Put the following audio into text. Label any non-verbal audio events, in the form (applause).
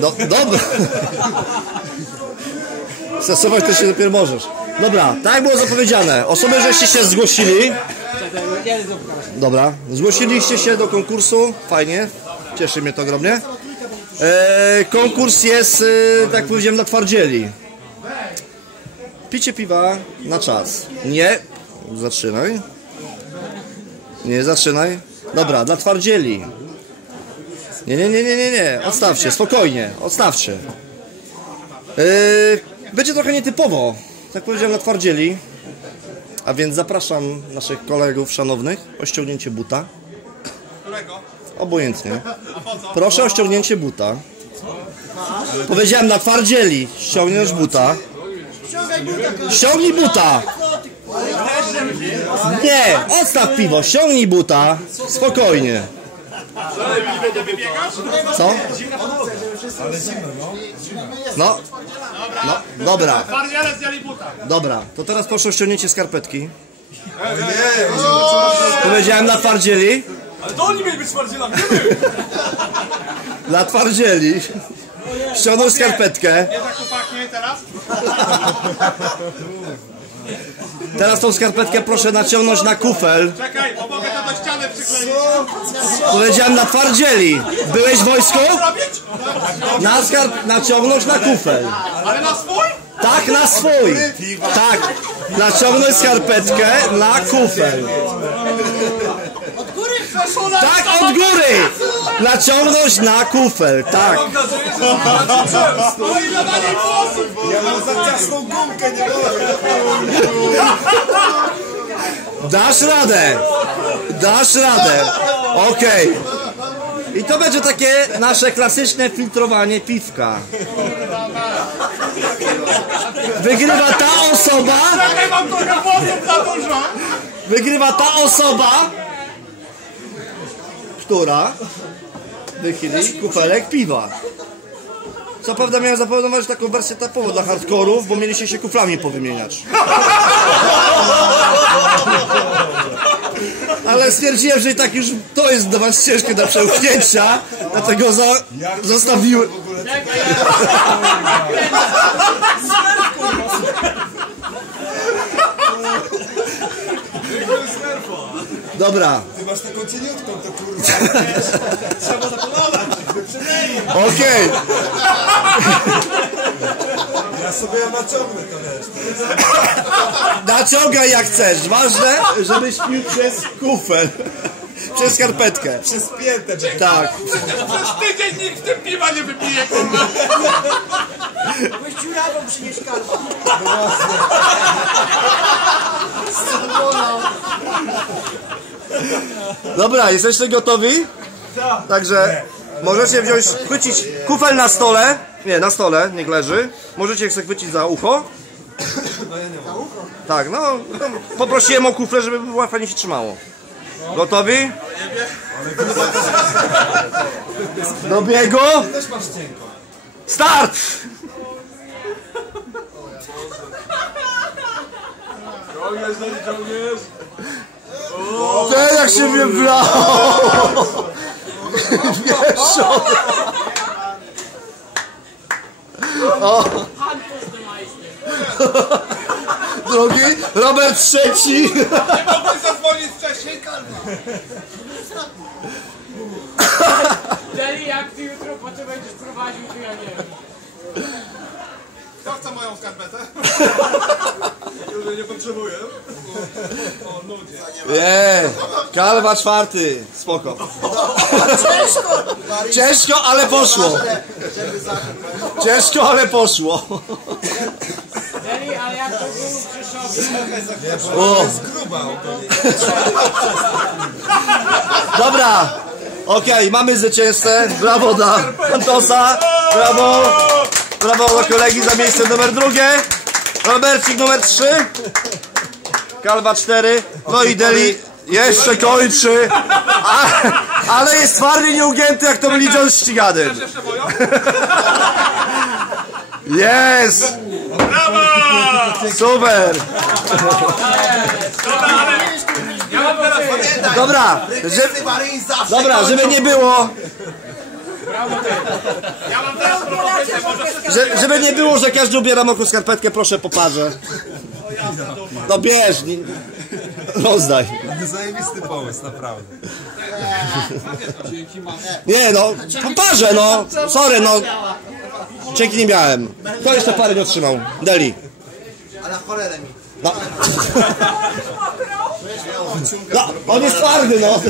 No, dobra. Stresować to się dopiero możesz. Dobra, tak było zapowiedziane. Osoby, żeście się zgłosili. Dobra, zgłosiliście się do konkursu. Fajnie. Cieszy mnie to ogromnie. E, konkurs jest, e, tak powiedziałem, dla twardzieli. Picie piwa na czas. Nie. Zaczynaj. Nie, zaczynaj. Dobra, dla twardzieli. Nie, nie, nie, nie, nie, nie. Odstawcie, spokojnie. Odstawcie. Yy, będzie trochę nietypowo. Tak powiedziałem, dla twardzieli. A więc zapraszam naszych kolegów szanownych o ściągnięcie buta. Którego? Obojętnie. Proszę o ściągnięcie buta. Powiedziałem na twardzieli. Ściągniesz buta. Ściągnij buta! Nie! Odstaw piwo, ściągnij buta. Spokojnie. Będę wybiegać? Co? No. No, dobra, zdjęli buta. dobra. To teraz proszę o ściągnięcie skarpetki. Powiedziałem dla twardzieli. Ale to oni mieli być twardzielami, nie my. (laughs) Dla twardzieli. Ściągnął skarpetkę. Nie tak pachnie teraz? Teraz tą skarpetkę proszę naciągnąć na kufel. Czekaj, bo mogę to do ściany przykleić. Powiedziałem na twardzieli. Byłeś w wojsku? Na skarp... naciągnąć na kufel. Ale na swój? Tak, na swój. Tak. Naciągnąć skarpetkę na kufel. Tak, od góry. Naciągnąć na kufel. Tak. Ja mam za ciasną gumkę, nie mogę. Dasz radę. Dasz radę. Okej. I to będzie takie nasze klasyczne filtrowanie piwka. Wygrywa ta osoba, wygrywa ta osoba, która wychyli kufelek piwa. Co prawda miałem zaplanować taką wersję tapową dla hardkorów, bo mieliście się kuflami powymieniać. Ale stwierdziłem, że i tak już to jest dla was ciężkie do przełknięcia, dlatego za, zostawiłem... Dobra, Ty masz taką cieniutką, to kurwa. Trzeba okej. Ja sobie ją naciągnę, to wiesz. Naciągaj jak chcesz. Ważne, żebyś pił przez kufel. Przez skarpetkę. Przez piętę. Tak. Przez tydzień nikt w tym piwa nie wypije, kurwa. Weź dziurawą przynieś kalba. Dobra, jesteście gotowi? Także możecie wziąć, chwycić kufel na stole. Nie, na stole, niech leży. Możecie sobie chwycić za ucho. Tak, no, no poprosiłem o kufle, żeby było fajnie się trzymało. Gotowi? Do biegu. Start! Ty jak się mnie! Wieszą! O! Drugi, Robert trzeci! Mogłeś zadzwonić wcześniej? Czyli jak ty jutro potem będziesz prowadził, to ja nie wiem. Kto chce moją skarpetę? Nie potrzebuję. O, nudzie. Nie, Kalwa czwarty, spoko. Ciężko, ale poszło. Ciężko, ale poszło. Czyli, ale jak to było w Rzeszowie, O, dobra. Okej, mamy zwycięzcę. Brawo dla Antosa. Brawo. Brawo dla kolegi za miejsce numer drugie. Robercik numer trzy. Kalwa cztery. No i Deli jeszcze kończy. A, ale jest twardy i nieugięty jak to byli John moją? Jest! Brawo! Super! Dobra, teraz Dobra, żeby nie było. Ja mam teraz propozycję, może Że, żeby nie było, że każdy ubiera mokrą skarpetkę, proszę po parze. No bierz, nie, rozdaj. Zajebisty pomysł, naprawdę. Nie no, parze no, sorry no. Dzięki nie miałem. Kto jeszcze parę nie otrzymał? Deli. A na cholerę mi. No. no, on jest twardy no.